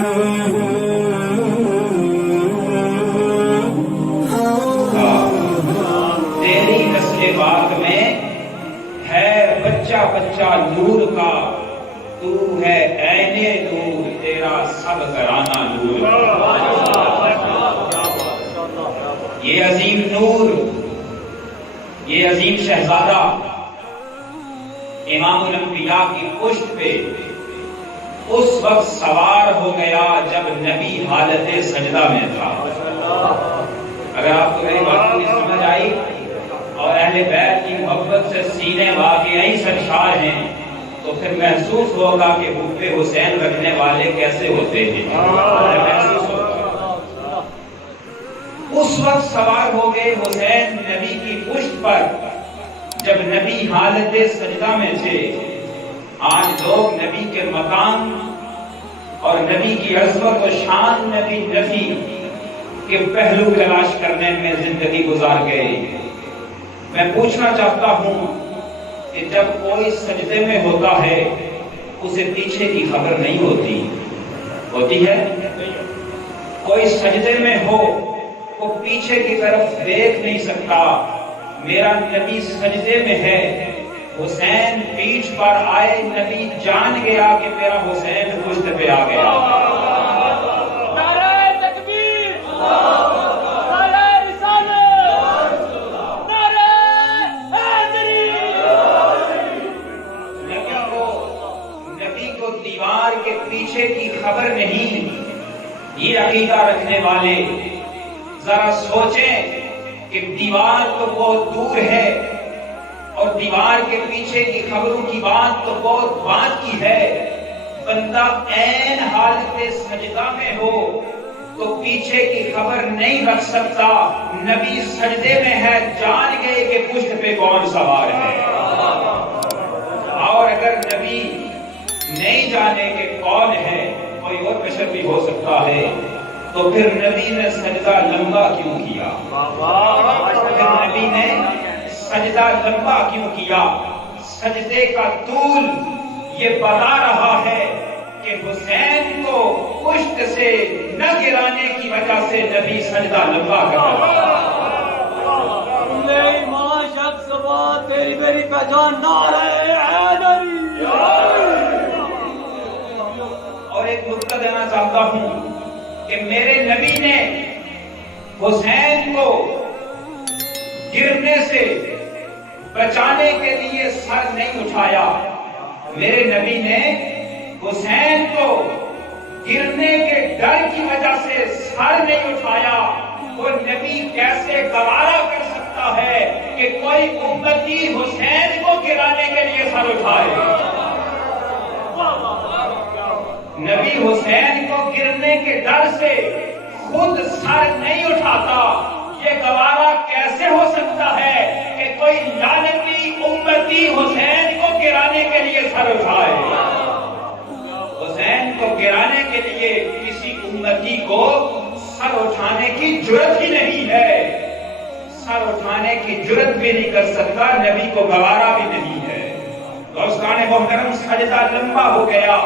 تیری نسل پاک میں ہے بچہ بچہ نور کا، تو ہے عین نور، تیرا سب گھرانہ نور کا۔ یہ عظیم نور، یہ عظیم شہزادہ امام الانبیاء کی پشت پہ اس وقت سوار ہو گیا جب نبی حالت سجدہ میں تھا۔ اگر آپ کو میری بات کی سمجھ آئی اور اہل بیت کی محبت سے سینے واقعی سرشار ہیں تو پھر محسوس ہوگا کہ حب حسین رکھنے والے کیسے ہوتے ہیں۔ محسوس ہوگا اس وقت سوار ہو گئے حسین نبی کی پشت پر جب نبی حالت سجدہ میں تھے۔ آج لوگ نبی کے مقام اور نبی کی عظمت و شان میں بھی نبی کے پہلو تلاش کرنے میں زندگی گزار گئے۔ میں پوچھنا چاہتا ہوں کہ جب کوئی سجدے میں ہوتا ہے اسے پیچھے کی خبر نہیں ہوتی ہے؟ کوئی سجدے میں ہو وہ پیچھے کی طرف دیکھ نہیں سکتا۔ میرا نبی سجدے میں ہے، حسین پیٹھ پر آئے، نبی جان گیا کہ میرا حسین پشت پہ آ گیا۔ نعرہ تکبیر، نعرہ رسالت، نعرہ حیدری۔ نبی کو دیوار کے پیچھے کی خبر نہیں۔ یہ عقیدہ رکھنے والے ذرا سوچیں کہ دیوار تو بہت دور ہے اور دیوار کے پیچھے کی خبروں کی بات تو بہت بات کی ہے۔ بندہ عین حالت سجدہ میں ہو تو پیچھے کی خبر نہیں رکھ سکتا۔ نبی سجدے میں ہے، جان گئے کہ پشت پہ کون سوار ہے۔ اور اگر نبی نہیں جانے کہ کون ہے، کوئی اور بشر بھی ہو سکتا ہے، تو پھر نبی نے سجدہ لمبا کیوں کیا؟ پھر نبی نے سجدہ لمبا کیوں کیا؟ سجدے کا طول یہ بتا رہا ہے کہ حسین کو پشت سے نہ گرانے کی وجہ سے نبی سجدہ لمبا کر رہا میری ماں شخص بات تیری میری پہچان نعرہ حیدری۔ اور ایک نقطہ دینا چاہتا ہوں کہ میرے نبی نے حسین کو گرنے سے بچانے کے لیے سر نہیں اٹھایا۔ میرے نبی نے حسین کو گرنے کے ڈر کی وجہ سے سر نہیں اٹھایا۔ وہ نبی کیسے گوارا کر سکتا ہے کہ کوئی امتی حسین کو گرانے کے لیے سر اٹھائے؟ نبی حسین کو گرنے کے ڈر سے خود سر نہیں اٹھاتا۔ یہ گوارا کیسے ہو سکتا ہے کہ کوئی لعنتی امتی حسین کو گرانے کے لیے سر اٹھائے؟ حسین کو گرانے کے لیے کسی امتی کو سر اٹھانے کی جرت ہی نہیں ہے۔ سر اٹھانے کی جرت بھی نہیں کر سکتا، نبی کو گوارا بھی نہیں ہے۔ دوستان محترم، سجدہ لمبا ہو گیا،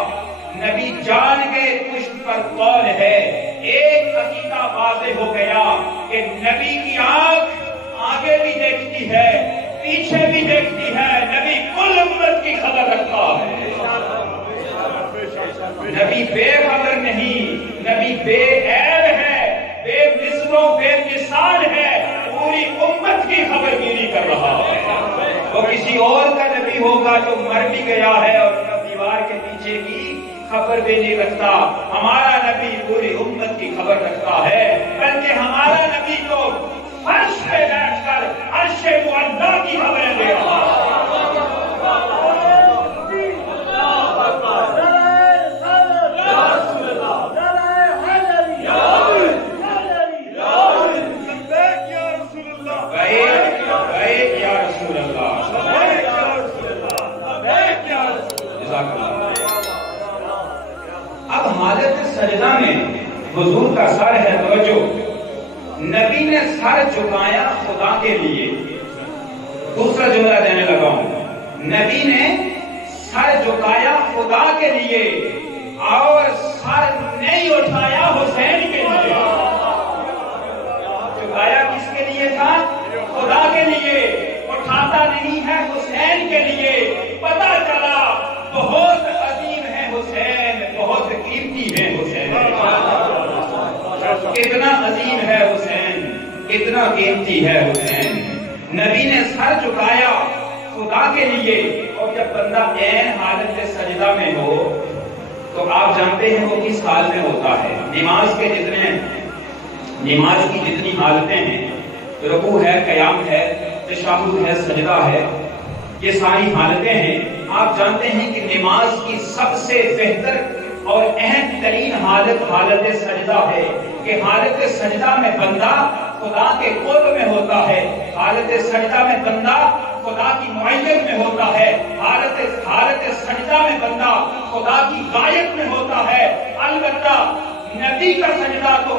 نبی جان گئے پشت پر کون ہے۔ ایک عقیدہ واضح ہو گیا کہ نبی کی آنکھ آگے بھی دیکھتی ہے، پیچھے بھی دیکھتی ہے، نبی کل امت کی خبر رکھتا ہے۔ نبی بے خبر نہیں، نبی بے عیب ہے، بے مثل و بے مثال ہے، پوری امت کی خبر گیری کر رہا ہے۔ وہ کسی اور کا نبی ہوگا جو مر بھی گیا ہے اور دیوار کے پیچھے کی خبر بھی نہیں رکھتا۔ ہمارا نبی پوری امت کی خبر رکھتا ہے، بلکہ ہمارا نبی تو فرش پہ بیٹھ کر عرش معلی کی خبریں دے رہا ہے۔ اب حالت سجدہ میں حضور کا سر ہے، توجہ، نبی نے سر جھکایا خدا کے لیے۔ دوسرا جملہ دینے لگا ہوں، نبی نے سر جھکایا خدا کے لیے اور سر نہیں حسین کے لیے. جھکایا کس کے لیے تھا؟ خدا کے لیے. اٹھاتا نہیں ہے حسین کے لیے. پتا چلا بہت عظیم ہے حسین, بہت قیمتی ہے حسین. کتنا عظیم ہے حسین, کتنا قیمتی ہے حسین. نبی نے سر جھکایا خدا کے لیے. اور جب بندہ عین حالت سجدہ میں ہو تو آپ جانتے ہیں وہ کس حال میں ہوتا ہے. نماز کی جتنی حالتیں ہیں, رکوع ہے, قیام ہے, تشہد ہے, سجدہ ہے, یہ ساری حالتیں ہیں. آپ جانتے ہیں کہ نماز کی سب سے بہتر اور اہم ترین حالت سجدہ ہے کہ حالت سجدہ میں بندہ خدا کے قرب میں ہوتا ہے. حالت سجدہ میں بندہ خدا کی معیت میں ہوتا ہے. حالت سجدہ میں بندہ خدا کی غایت میں ہوتا ہے. البتہ نبی کا سجدہ تو